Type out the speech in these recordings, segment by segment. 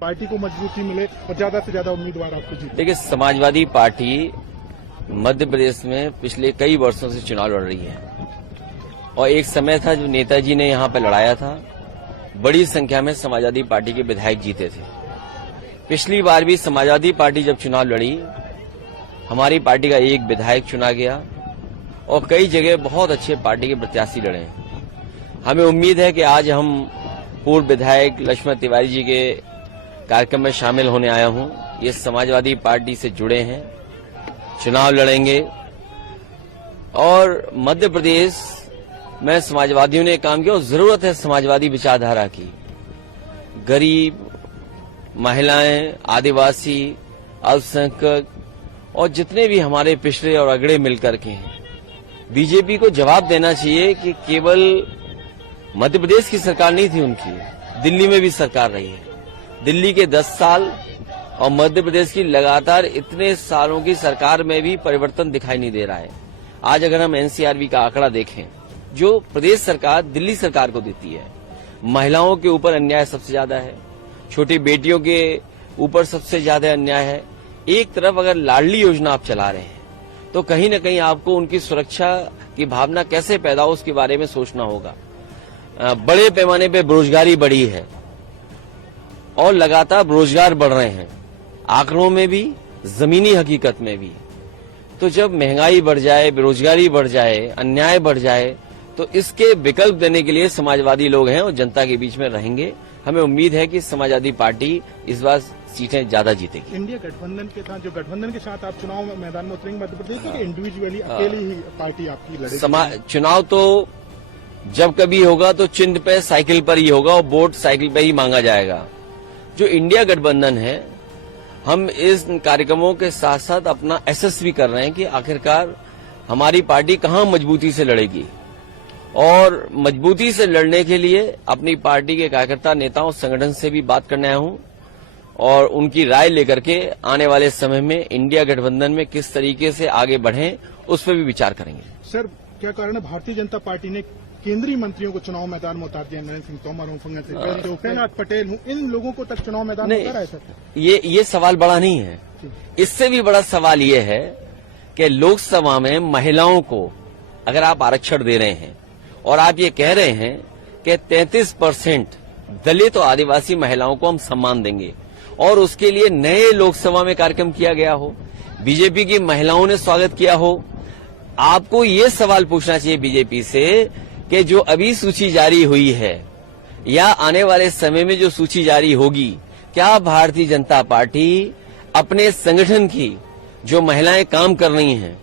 Party को मजबूती मिले और ज्यादा से ज्यादा उम्मीदवार आपको जीते। देखिए, समाजवादी पार्टी मध्य प्रदेश में पिछले कई वर्षों से चुनाव लड़ रही है और एक समय था जो नेताजी ने यहाँ पर लड़ाया था, बड़ी संख्या में समाजवादी पार्टी के विधायक जीते थे। पिछली बार भी समाजवादी पार्टी जब चुनाव लड़ी, हमारी पार्टी का एक विधायक चुना गया और कई जगह बहुत अच्छे पार्टी के प्रत्याशी लड़े हैं। हमें उम्मीद है कि आज हम पूर्व विधायक लक्ष्मण तिवारी जी के कार्यक्रम में शामिल होने आया हूं। ये समाजवादी पार्टी से जुड़े हैं, चुनाव लड़ेंगे और मध्य प्रदेश में समाजवादियों ने काम किया और जरूरत है समाजवादी विचारधारा की। गरीब, महिलाएं, आदिवासी, अल्पसंख्यक और जितने भी हमारे पिछड़े और अगड़े मिलकर के हैं, बीजेपी को जवाब देना चाहिए कि केवल मध्य प्रदेश की सरकार नहीं थी उनकी, दिल्ली में भी सरकार रही है। दिल्ली के 10 साल और मध्य प्रदेश की लगातार इतने सालों की सरकार में भी परिवर्तन दिखाई नहीं दे रहा है। आज अगर हम एनसीआरबी का आंकड़ा देखें, जो प्रदेश सरकार दिल्ली सरकार को देती है, महिलाओं के ऊपर अन्याय सबसे ज्यादा है, छोटी बेटियों के ऊपर सबसे ज्यादा अन्याय है। एक तरफ अगर लाडली योजना आप चला रहे हैं तो कहीं न कहीं आपको उनकी सुरक्षा की भावना कैसे पैदा हो उसके बारे में सोचना होगा। बड़े पैमाने पे बेरोजगारी बढ़ी है और लगातार बेरोजगार बढ़ रहे हैं, आंकड़ों में भी, जमीनी हकीकत में भी। तो जब महंगाई बढ़ जाए, बेरोजगारी बढ़ जाए, अन्याय बढ़ जाए, तो इसके विकल्प देने के लिए समाजवादी लोग हैं और जनता के बीच में रहेंगे। हमें उम्मीद है कि समाजवादी पार्टी इस बार सीटें ज्यादा जीतेगी। इंडिया गठबंधन के साथ, जो गठबंधन के साथ आप चुनाव मैदान में उतरेंगे मध्य प्रदेश की, इंडिविजुअली अकेली ही पार्टी आपकी लड़ेगी? चुनाव तो जब कभी होगा तो चिन्ह पे साइकिल पर ही होगा और वोट साइकिल पे ही मांगा जाएगा। जो इंडिया गठबंधन है, हम इस कार्यक्रमों के साथ साथ अपना एसेस भी कर रहे हैं कि आखिरकार हमारी पार्टी कहां मजबूती से लड़ेगी और मजबूती से लड़ने के लिए अपनी पार्टी के कार्यकर्ता, नेताओं, संगठन से भी बात करने आया हूं और उनकी राय लेकर के आने वाले समय में इंडिया गठबंधन में किस तरीके से आगे बढ़ें उस पर भी विचार करेंगे। सर, क्या कारण है भारतीय जनता पार्टी ने केंद्रीय मंत्रियों को चुनाव मैदान में उतार दिया? नरेंद्र सिंह तोमर हूं, फंगत पटेल हूं, इन लोगों को तक चुनाव मैदान में उतारा है सर? ये सवाल बड़ा नहीं है। इससे भी बड़ा सवाल ये है कि लोकसभा में महिलाओं को अगर आप आरक्षण दे रहे हैं और आप ये कह रहे हैं कि 33% दलित और आदिवासी महिलाओं को हम सम्मान देंगे और उसके लिए नए लोकसभा में कार्यक्रम किया गया हो, बीजेपी की महिलाओं ने स्वागत किया हो, आपको ये सवाल पूछना चाहिए बीजेपी से कि जो अभी सूची जारी हुई है या आने वाले समय में जो सूची जारी होगी, क्या भारतीय जनता पार्टी अपने संगठन की जो महिलाएं काम कर रही हैं,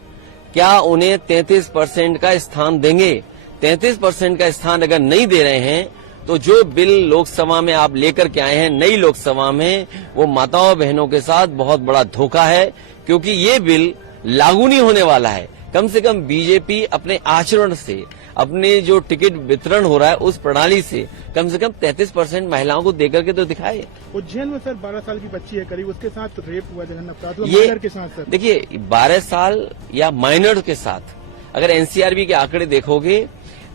क्या उन्हें 33% का स्थान देंगे? 33% का स्थान अगर नहीं दे रहे हैं तो जो बिल लोकसभा में आप लेकर के आए हैं नई लोकसभा में, वो माताओं बहनों के साथ बहुत बड़ा धोखा है, क्योंकि ये बिल लागू नहीं होने वाला है। कम से कम बीजेपी अपने आचरण से, अपने जो टिकट वितरण हो रहा है उस प्रणाली से कम 33% महिलाओं को देकर के तो दिखाए। उज्जैन में सर 12 साल की बच्ची है करीब, उसके साथ रेप हुआ, जघन्य अपराध हुआ माइनर के साथ। सर देखिए, 12 साल या माइनर के साथ अगर एनसीआरबी के आंकड़े देखोगे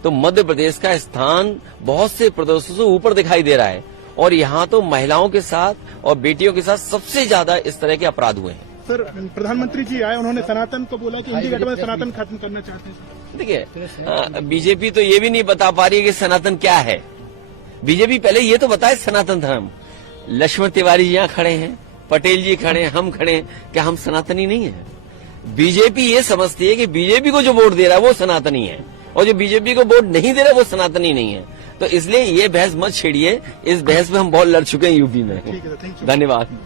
तो मध्य प्रदेश का स्थान बहुत से प्रदेशों से ऊपर दिखाई दे रहा है और यहाँ तो महिलाओं के साथ और बेटियों के साथ सबसे ज्यादा इस तरह के अपराध हुए हैं। सर, प्रधानमंत्री जी आए, उन्होंने सनातन को बोला कि इंडिया गठबंधन सनातन खत्म करना चाहते हैं। देखिए, बीजेपी तो ये भी नहीं बता पा रही है कि सनातन क्या है। बीजेपी पहले ये तो बताए सनातन धर्म। लक्ष्मण तिवारी जी यहाँ खड़े हैं, पटेल जी खड़े हैं, हम खड़े हैं, क्या हम सनातनी नहीं है? बीजेपी ये समझती है कि बीजेपी को जो वोट दे रहा है वो सनातनी है और जो बीजेपी को वोट नहीं दे रहा वो सनातनी नहीं है। तो इसलिए ये बहस मत छेड़िए, इस बहस में हम बहुत लड़ चुके हैं यूपी में। धन्यवाद।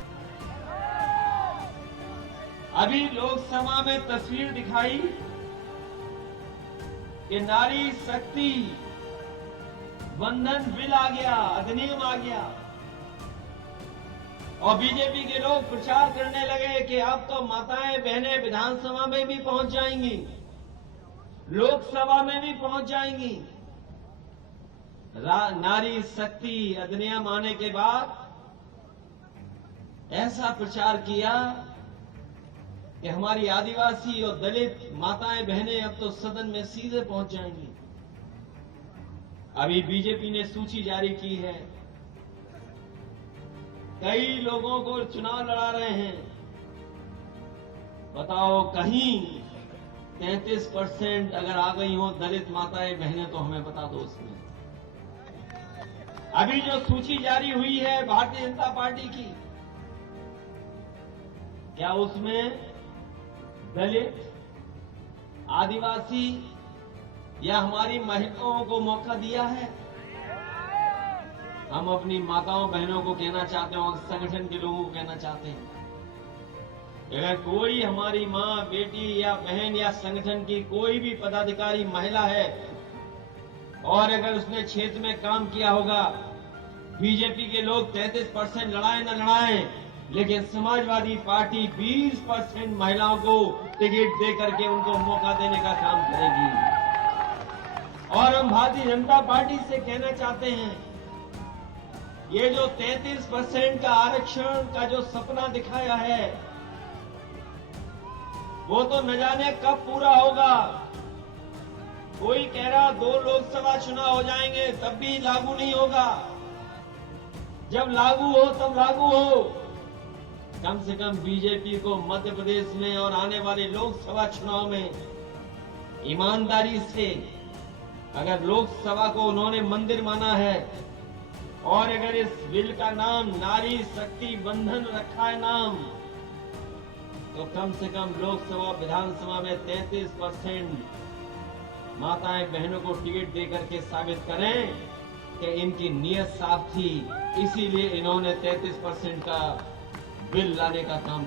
अभी लोकसभा में तस्वीर दिखाई कि नारी शक्ति बंधन बिल आ गया, अधिनियम आ गया और बीजेपी के लोग प्रचार करने लगे कि अब तो माताएं बहनें विधानसभा में भी पहुंच जाएंगी, लोकसभा में भी पहुंच जाएंगी। नारी शक्ति अधिनियम आने के बाद ऐसा प्रचार किया कि हमारी आदिवासी और दलित माताएं बहनें अब तो सदन में सीधे पहुंच जाएंगी। अभी बीजेपी ने सूची जारी की है कई लोगों को चुनाव लड़ा रहे हैं। बताओ कहीं 33% अगर आ गई हो दलित माताएं बहनें तो हमें बता दो उसमें। अभी जो सूची जारी हुई है भारतीय जनता पार्टी की, क्या उसमें दलित, आदिवासी या हमारी महिलाओं को मौका दिया है? हम अपनी माताओं बहनों को कहना चाहते हैं और संगठन के लोगों को कहना चाहते हैं, अगर कोई हमारी मां, बेटी या बहन या संगठन की कोई भी पदाधिकारी महिला है और अगर उसने क्षेत्र में काम किया होगा, बीजेपी के लोग 33% लड़ाए न लड़ाए, लेकिन समाजवादी पार्टी 20% महिलाओं को टिकट दे करके उनको मौका देने का काम करेगी। और हम भारतीय जनता पार्टी से कहना चाहते हैं, ये जो 33% का आरक्षण का जो सपना दिखाया है वो तो न जाने कब पूरा होगा। कोई कह रहा 2 लोकसभा चुनाव हो जाएंगे तब भी लागू नहीं होगा। जब लागू हो तब लागू हो। कम से कम बीजेपी को मध्य प्रदेश में और आने वाले लोकसभा चुनाव में ईमानदारी से, अगर लोकसभा को उन्होंने मंदिर माना है और अगर इस बिल का नाम नारी शक्ति बंधन रखा है नाम, तो कम से कम लोकसभा विधानसभा में 33% माताएं बहनों को टिकट देकर के साबित करें कि इनकी नीयत साफ थी, इसीलिए इन्होंने 33% का बिल लाने का काम